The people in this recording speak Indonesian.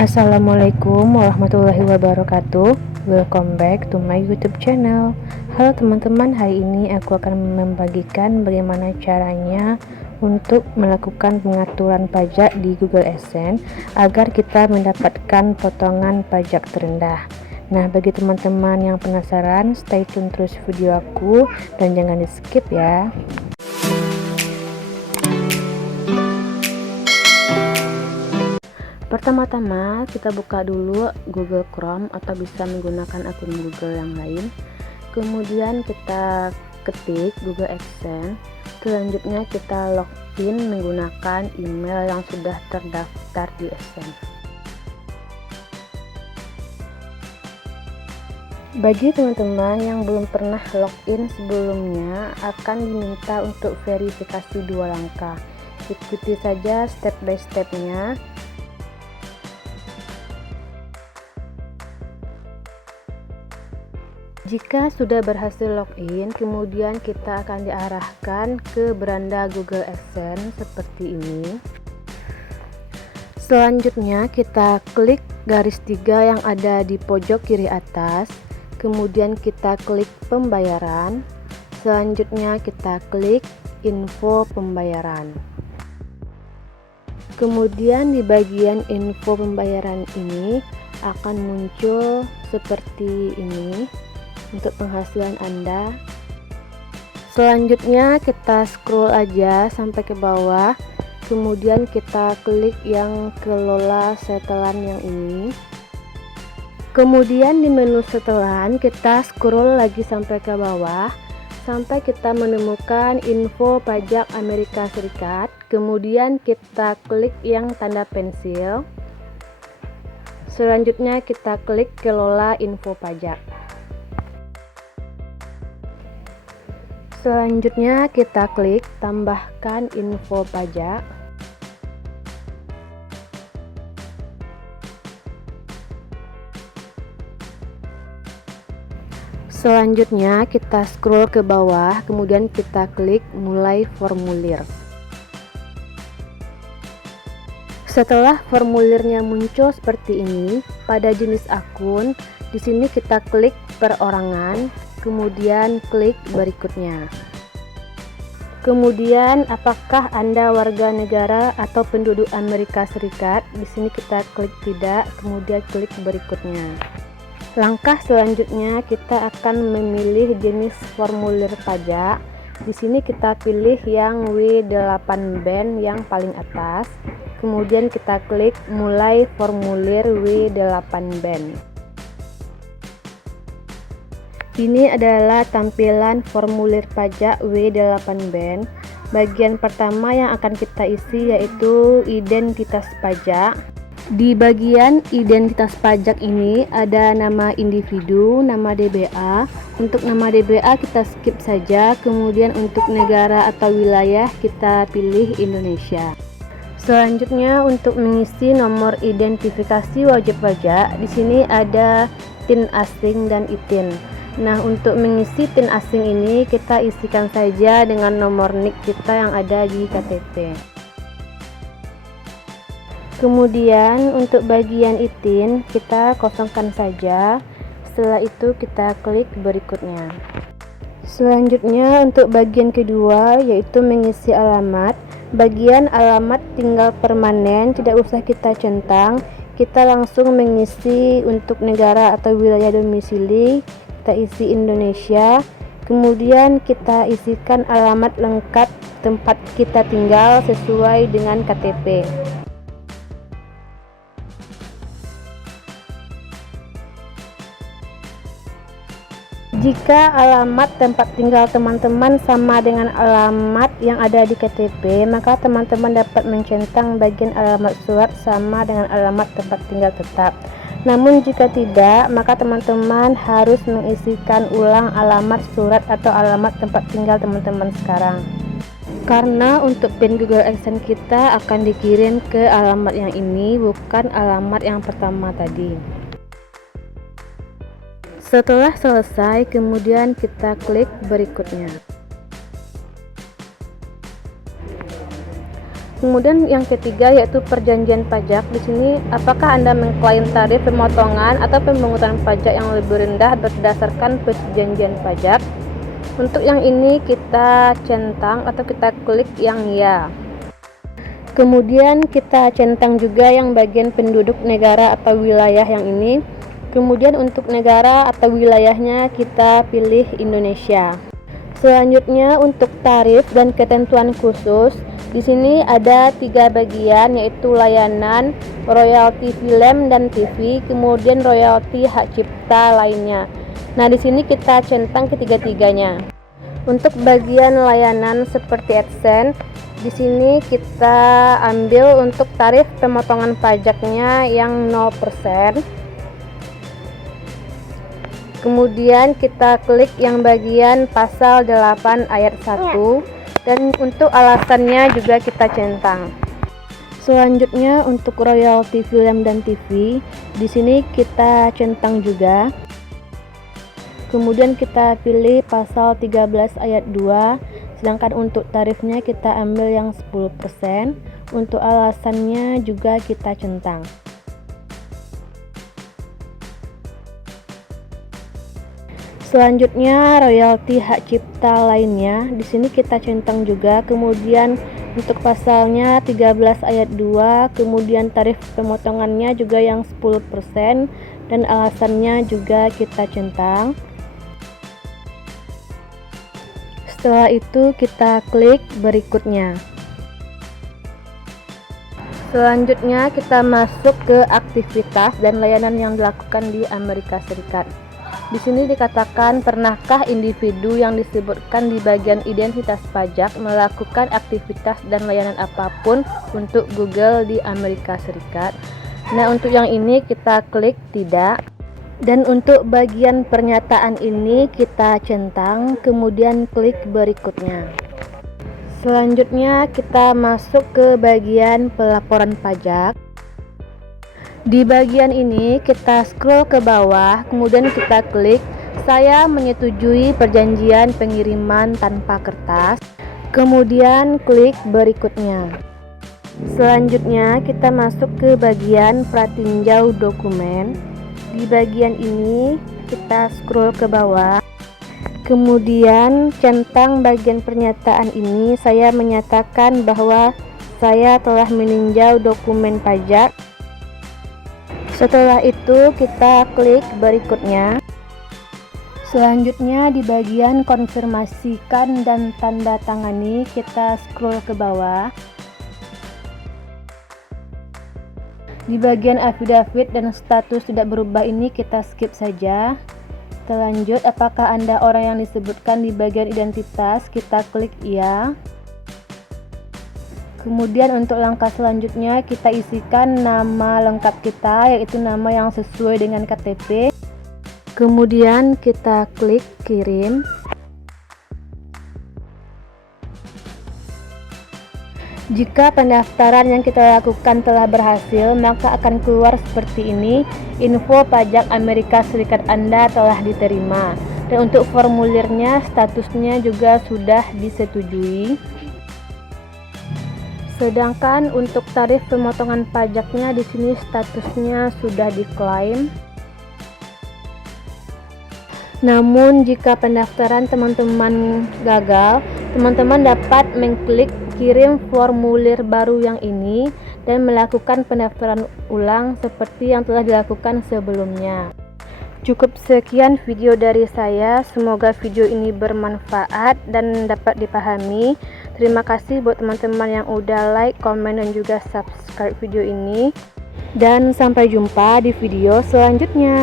Assalamualaikum warahmatullahi wabarakatuh. Welcome back to my YouTube channel. Halo teman-teman, hari ini aku akan membagikan bagaimana caranya untuk melakukan pengaturan pajak di Google AdSense agar kita mendapatkan potongan pajak terendah. Nah, bagi teman-teman yang penasaran, stay tune terus video aku dan jangan di skip ya. Pertama-tama kita buka dulu Google Chrome atau bisa menggunakan akun Google yang lain. Kemudian kita ketik Google AdSense. Selanjutnya kita login menggunakan email yang sudah terdaftar di AdSense. Bagi teman-teman yang belum pernah login sebelumnya, akan diminta untuk verifikasi 2 langkah. Ikuti saja step by stepnya. Jika sudah berhasil login, kemudian kita akan diarahkan ke beranda Google AdSense seperti ini. Selanjutnya kita klik garis 3 yang ada di pojok kiri atas, kemudian kita klik pembayaran. Selanjutnya kita klik info pembayaran. Kemudian di bagian info pembayaran ini akan muncul seperti ini untuk penghasilan Anda. Selanjutnya kita scroll aja sampai ke bawah, kemudian kita klik yang kelola setelan yang ini. Kemudian di menu setelan kita scroll lagi sampai ke bawah sampai kita menemukan info pajak Amerika Serikat. Kemudian kita klik yang tanda pensil. Selanjutnya kita klik kelola info pajak. Selanjutnya kita klik tambahkan info pajak. Selanjutnya kita scroll ke bawah, kemudian kita klik mulai formulir. Setelah formulirnya muncul seperti ini, pada jenis akun, di sini kita klik perorangan, kemudian klik berikutnya. Kemudian apakah Anda warga negara atau penduduk Amerika Serikat? Di sini kita klik tidak, kemudian klik berikutnya. Langkah selanjutnya kita akan memilih jenis formulir pajak. Di sini kita pilih yang W8 band yang paling atas. Kemudian kita klik mulai formulir W8 band. Ini adalah tampilan formulir pajak W8 band. Bagian pertama yang akan kita isi yaitu identitas pajak. Di bagian identitas pajak ini ada nama individu, nama DBA. Untuk nama DBA kita skip saja, kemudian untuk negara atau wilayah kita pilih Indonesia. Selanjutnya untuk mengisi nomor identifikasi wajib pajak, di sini ada TIN asing dan ITIN. Nah, untuk mengisi TIN asing ini kita isikan saja dengan nomor NIK kita yang ada di KTP. Kemudian untuk bagian ITIN kita kosongkan saja. Setelah itu kita klik berikutnya. Selanjutnya untuk bagian kedua yaitu mengisi alamat. Bagian alamat tinggal permanen, tidak usah kita centang. Kita langsung mengisi untuk negara atau wilayah domisili. Kita isi Indonesia. Kemudian kita isikan alamat lengkap tempat kita tinggal sesuai dengan KTP. Jika alamat tempat tinggal teman-teman sama dengan alamat yang ada di KTP, maka teman-teman dapat mencentang bagian alamat surat sama dengan alamat tempat tinggal tetap. Namun jika tidak, maka teman-teman harus mengisikan ulang alamat surat atau alamat tempat tinggal teman-teman sekarang. Karena untuk PIN Google AdSense kita akan dikirim ke alamat yang ini, bukan alamat yang pertama tadi. Setelah selesai, kemudian kita klik berikutnya. Kemudian yang ketiga yaitu perjanjian pajak. Di sini apakah Anda mengklaim tarif pemotongan atau pemungutan pajak yang lebih rendah berdasarkan perjanjian pajak? Untuk yang ini kita centang atau kita klik yang ya. Kemudian kita centang juga yang bagian penduduk negara atau wilayah yang ini. Kemudian untuk negara atau wilayahnya kita pilih Indonesia. Selanjutnya untuk tarif dan ketentuan khusus. Di sini ada 3 bagian yaitu layanan, royalti film dan TV, kemudian royalti hak cipta lainnya. Nah, di sini kita centang ketiga-tiganya. Untuk bagian layanan seperti AdSense, di sini kita ambil untuk tarif pemotongan pajaknya yang 0%. Kemudian kita klik yang bagian pasal 8 ayat 1 dan untuk alasannya juga kita centang. Selanjutnya untuk royalti film dan TV, di sini kita centang juga. Kemudian kita pilih pasal 13 ayat 2, sedangkan untuk tarifnya kita ambil yang 10%. Untuk alasannya juga kita centang. Selanjutnya royalti hak cipta lainnya, di sini kita centang juga. Kemudian untuk pasalnya 13 ayat 2, kemudian tarif pemotongannya juga yang 10% dan alasannya juga kita centang. Setelah itu kita klik berikutnya. Selanjutnya kita masuk ke aktivitas dan layanan yang dilakukan di Amerika Serikat. Di sini dikatakan, pernahkah individu yang disebutkan di bagian identitas pajak melakukan aktivitas dan layanan apapun untuk Google di Amerika Serikat? Nah, untuk yang ini kita klik tidak. Dan untuk bagian pernyataan ini kita centang, kemudian klik berikutnya. Selanjutnya kita masuk ke bagian pelaporan pajak. Di bagian ini kita scroll ke bawah, kemudian kita klik saya menyetujui perjanjian pengiriman tanpa kertas, kemudian klik berikutnya. Selanjutnya kita masuk ke bagian pratinjau dokumen. Di bagian ini kita scroll ke bawah, kemudian centang bagian pernyataan ini, saya menyatakan bahwa saya telah meninjau dokumen pajak. Setelah itu kita klik berikutnya. Selanjutnya di bagian konfirmasikan dan tanda tangani kita scroll ke bawah. Di bagian affidavit dan status tidak berubah ini kita skip saja. Selanjut, apakah Anda orang yang disebutkan di bagian identitas, kita klik iya. Kemudian untuk langkah selanjutnya kita isikan nama lengkap kita, yaitu nama yang sesuai dengan KTP. Kemudian kita klik kirim. Jika pendaftaran yang kita lakukan telah berhasil, maka akan keluar seperti ini, info pajak Amerika Serikat Anda telah diterima. Dan untuk formulirnya, statusnya juga sudah disetujui. Sedangkan untuk tarif pemotongan pajaknya di sini statusnya sudah diklaim. Namun jika pendaftaran teman-teman gagal, teman-teman dapat mengklik kirim formulir baru yang ini dan melakukan pendaftaran ulang seperti yang telah dilakukan sebelumnya. Cukup sekian video dari saya, semoga video ini bermanfaat dan dapat dipahami. Terima kasih buat teman-teman yang udah like, komen, dan juga subscribe video ini. Dan sampai jumpa di video selanjutnya.